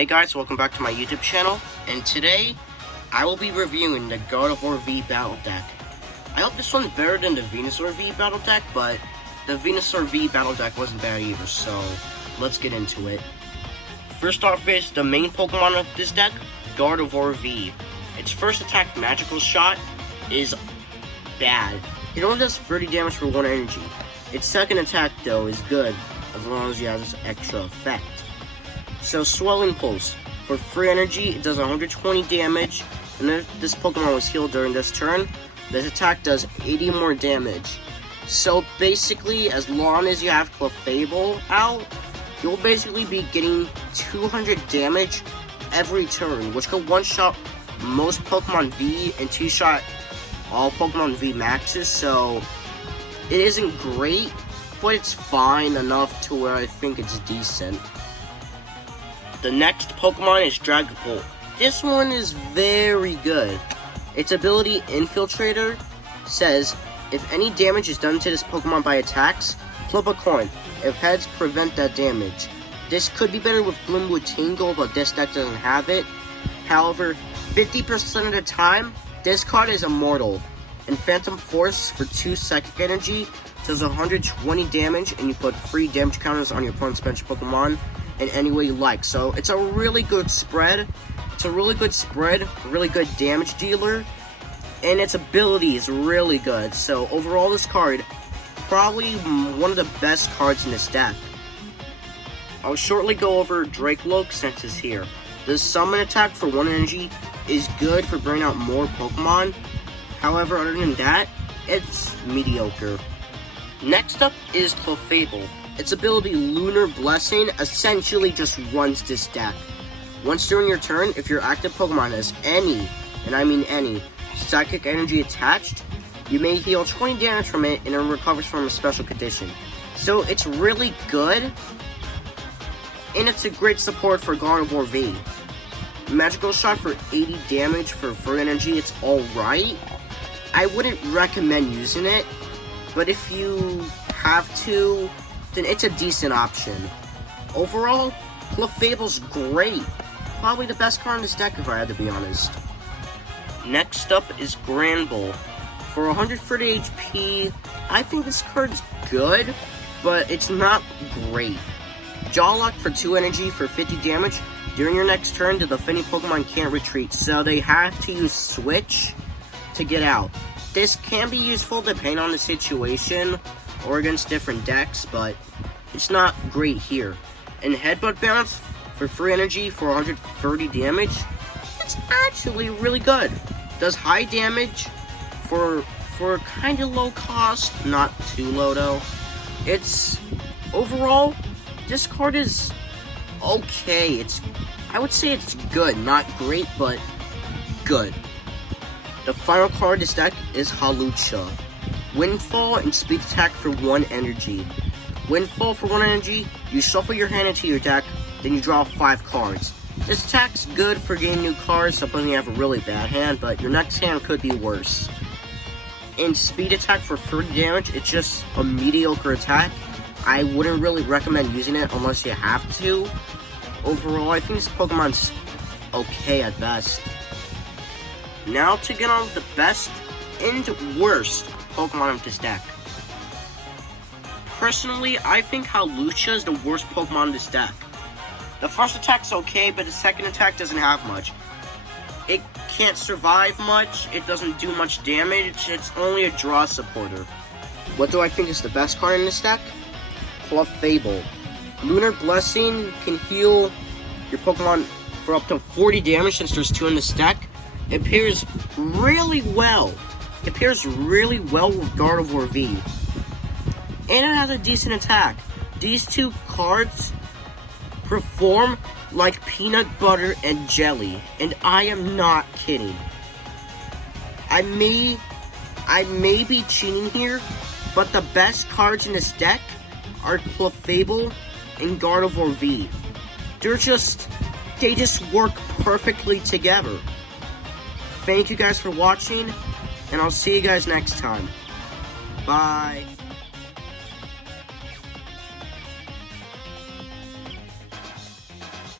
Hey guys, welcome back to my YouTube channel, and today I will be reviewing the Gardevoir V Battle Deck. I hope this one's better than the Venusaur V Battle Deck, but the Venusaur V Battle Deck wasn't bad either, so let's get into it. First off is the main Pokemon of this deck, Gardevoir V. Its first attack, Magical Shot, is bad. It only does 30 damage for 1 energy. Its second attack, though, is good, as long as it has this extra effect. So, Swelling Pulse. For 3 energy, it does 120 damage, and if this Pokemon was healed during this turn, this attack does 80 more damage. So, basically, as long as you have Clefable out, you'll basically be getting 200 damage every turn, which could one-shot most Pokemon V and 2-shot all Pokemon V Maxes, so it isn't great, but it's fine enough to where I think it's decent. The next Pokemon is Draggable. This one is very good. Its ability, Infiltrator, says, if any damage is done to this Pokemon by attacks, flip a coin. If heads, prevent that damage. This could be better with Gloomwood Tingle, but this deck doesn't have it. However, 50% of the time, this card is immortal. And Phantom Force for 2 Psychic Energy does 120 damage, and you put 3 damage counters on your opponent's bench Pokemon in any way you like. So it's a really good spread. It's a really good spread, really good damage dealer, and its ability is really good. So overall, this card, probably one of the best cards in this deck. I'll shortly go over Draggable since it's here. The summon attack for 1 energy is good for bringing out more Pokemon. However, other than that, it's mediocre. Next up is Clefable. Its ability, Lunar Blessing, essentially just runs this deck. Once during your turn, if your active Pokemon has any, and I mean any, Psychic Energy attached, you may heal 20 damage from it and it recovers from a special condition. So it's really good, and it's a great support for Gardevoir V. Magical Shot for 80 damage for 3 energy, it's alright. I wouldn't recommend using it, but if you have to, then it's a decent option. Overall, Clefable's great. Probably the best card in this deck if I had to be honest. Next up is Gardevoir. For 130 HP, I think this card's good, but it's not great. Jaw Lock for 2 energy for 50 damage. During your next turn, the defending Pokemon can't retreat, so they have to use Switch to get out. This can be useful depending on the situation or against different decks, but it's not great here. And Headbutt Bounce for 3 energy for 130 damage, it's actually really good. Does high damage for kind of low cost, not too low though. It's overall, this card is okay. I would say it's good, not great, but good. The final card of this deck is Halucha. Windfall and Speed Attack for 1 energy. Windfall for 1 energy, you shuffle your hand into your deck, then you draw 5 cards. This attack's good for getting new cards, supposing you have a really bad hand, but your next hand could be worse. And Speed Attack for 30 damage, it's just a mediocre attack. I wouldn't really recommend using it unless you have to. Overall, I think this Pokemon's okay at best. Now to get on the best and worst Pokemon of this deck. Personally, I think Halucha is the worst Pokemon in this deck. The first attack's okay, but the second attack doesn't have much. It can't survive much, it doesn't do much damage, it's only a draw supporter. What do I think is the best card in this deck? Clefable. Lunar Blessing can heal your Pokemon for up to 40 damage since there's 2 in this deck. It pairs really well. It pairs really well with Gardevoir V. And it has a decent attack. These 2 cards perform like peanut butter and jelly. And I am not kidding. I may be cheating here, but the best cards in this deck are Clefable and Gardevoir V. They just work perfectly together. Thank you guys for watching, and I'll see you guys next time. Bye.